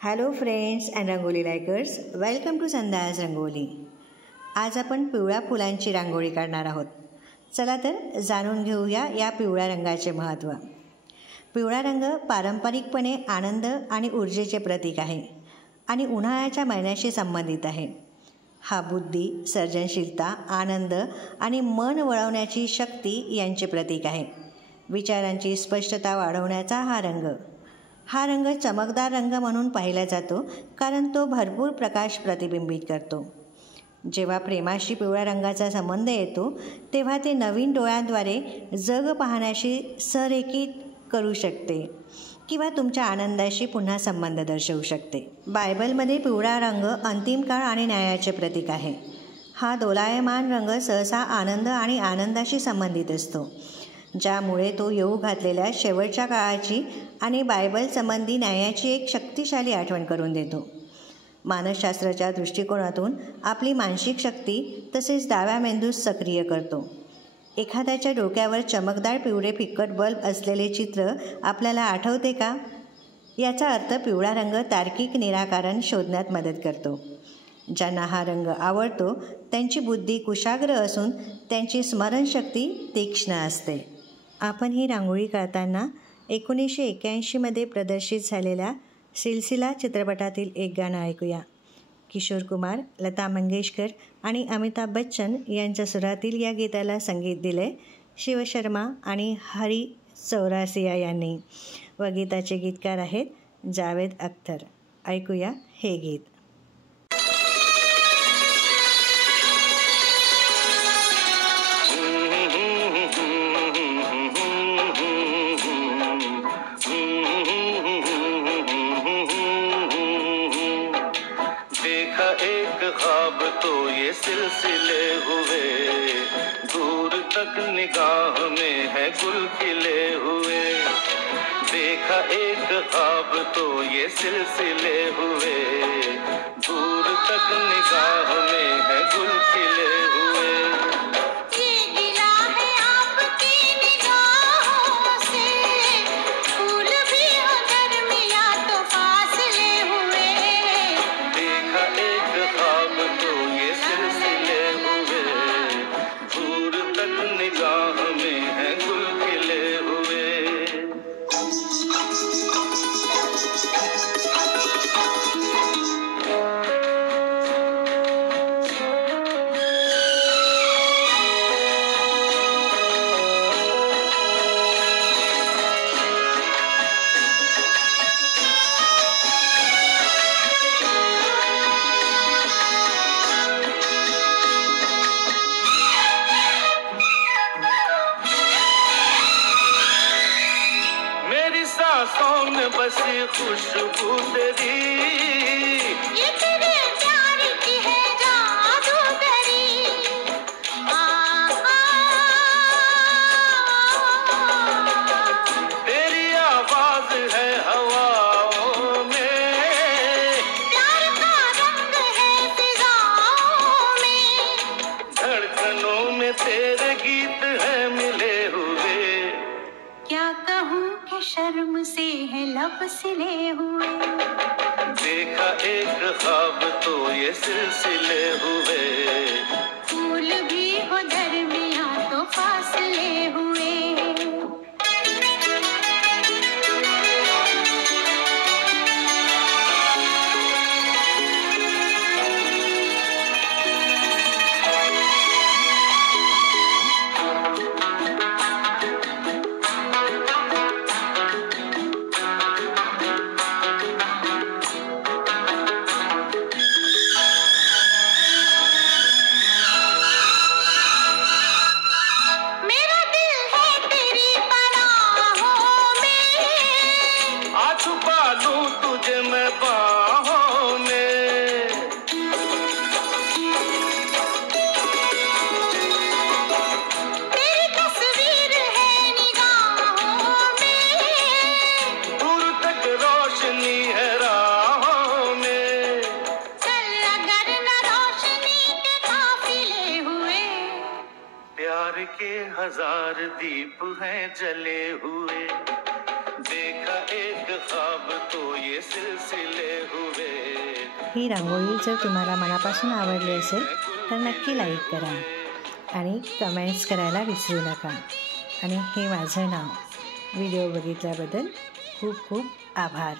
Hello friends and rangoli likers, welcome to Sandhya's rangoli. आज आपण पिवळ्या फुलांची रांगोळी काढणार आहोत. चला तर जाणून घेऊया या पिवळ्या रंगाचे महत्त्व. पिवळा रंग पारंपरिकपणे आनंद आणि ऊर्जेचे प्रतीक आहे आणि उन्हाळ्याच्या महिन्याशी संबंधित आहे. हा बुद्धी, सर्जनशीलता, आनंद आणि मन वळवण्याची शक्ती यांचे प्रतीक आहे. विचारांची स्पष्टता वाढवण्याचा हा रंग चमकदार रंग म्हणून पाहिला जातो कारण तो भरपूर प्रकाश प्रतिबिंबित करतो. जेव्हा प्रेमाशी पिवळ्या रंगाचा संबंध येतो तेव्हा ते नवीन डोळ्यांद्वारे जग पाहण्याशी संरेखित करू शकते किंवा तुमच्या आनंदाशी पुन्हा संबंध दर्शवू शकते. बायबलमध्ये पिवळा रंग अंतिम काळ आणि न्यायाचे प्रतीक आहे. हा दोलायमान रंग सहसा आनंद आणि आनंदाशी संबंधित असतो, ज्यामुळे तो येऊ घातलेल्या शेवटच्या काळाची आणि बायबल संबंधी न्यायाची एक शक्तिशाली आठवण करून देतो. मानसशास्त्राच्या दृष्टिकोनातून आपली मानसिक शक्ती तसेच डाव्या मेंदूस सक्रिय करतो. एखाद्याच्या डोक्यावर चमकदार पिवळे फिक्कट बल्ब असलेले चित्र आपल्याला आठवते का? याचा अर्थ पिवळा रंग तार्किक निराकरण शोधण्यात मदत करतो. ज्यांना हा रंग आवडतो त्यांची बुद्धी कुशाग्र असून त्यांची स्मरणशक्ती तीक्ष्ण असते. आपण ही रांगोळी काढताना 1981 प्रदर्शित झालेल्या सिलसिला चित्रपटातील एक गाणं ऐकूया. किशोर कुमार, लता मंगेशकर आणि अमिताभ बच्चन यांच्या सुरातील या गीताला संगीत दिले शिवशर्मा आणि हरी चौरासिया यांनी व गीताचे गीतकार आहेत जावेद अख्तर. ऐकूया हे गीत. ख्वाब तो ये सिलसिले हुए, दूर तक निगाह में है गुल खिले हुए. देखा एक ख्वाब तो ये सिलसिले हुए, दूर तक निगाह में है गुल खिले हुए. सांसों में बसी खुशबू तेरी, ये तेरे प्यार की है जादूगरी. तेरी आवाज है हवाओं में, प्यार का रंग है फिजाओं में. धड़कनों में तेरे गीत है मिले हुए. क्या कहूँ कि शर्म से है लब सिले हुए. देखा एक ख्वाब तो ये सिलसिले हुए, फूल भी हो दरमियां तो फासले हुए. के हजार दीप हैं जले हुए. देखा एक ख्वाब तो ये सिलसिले हुए. ही रांगोळी जर तुम्हाला मनापासून आवडली असेल तर नक्की लाईक करा आणि कमेंट्स करायला विसरू नका. आणि हे माझं नाव. व्हिडिओ बघितल्याबद्दल खूप खूप आभार.